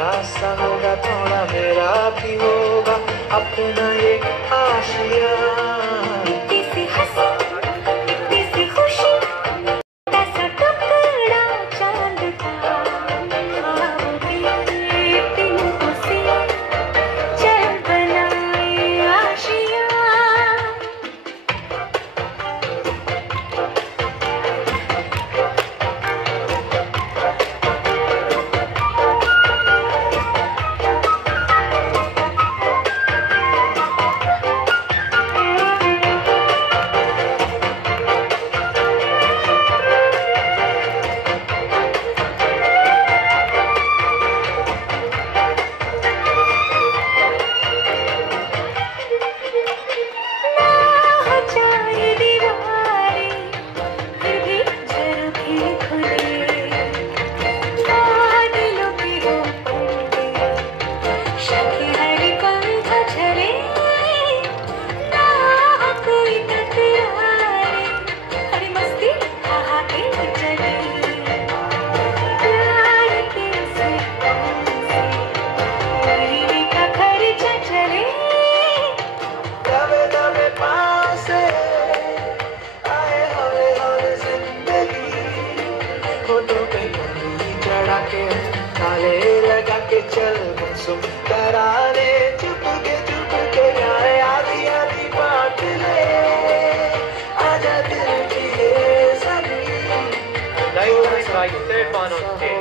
तेरा सा होगा, थोड़ा मेरा भी होगा अपना ये आशिया। इतनी सी हंसी, इतनी सी खुशी, ऐसा टुकड़ा चांद का, ख्वाब के तिनकों से चल बनाए आशिया। ताले लगा के चल मौसम तराने, चुप के गाए आधी आधी बात ले, आजा दिल की ये सभी। Later, strike third one on 10.